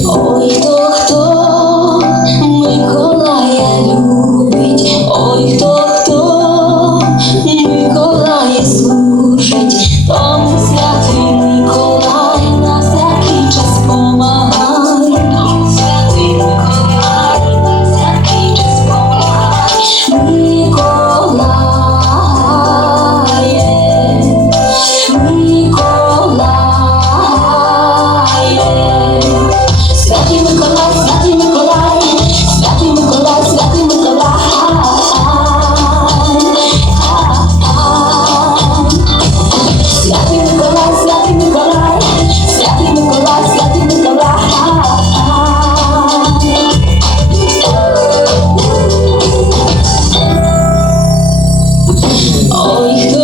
置いとくと Oh,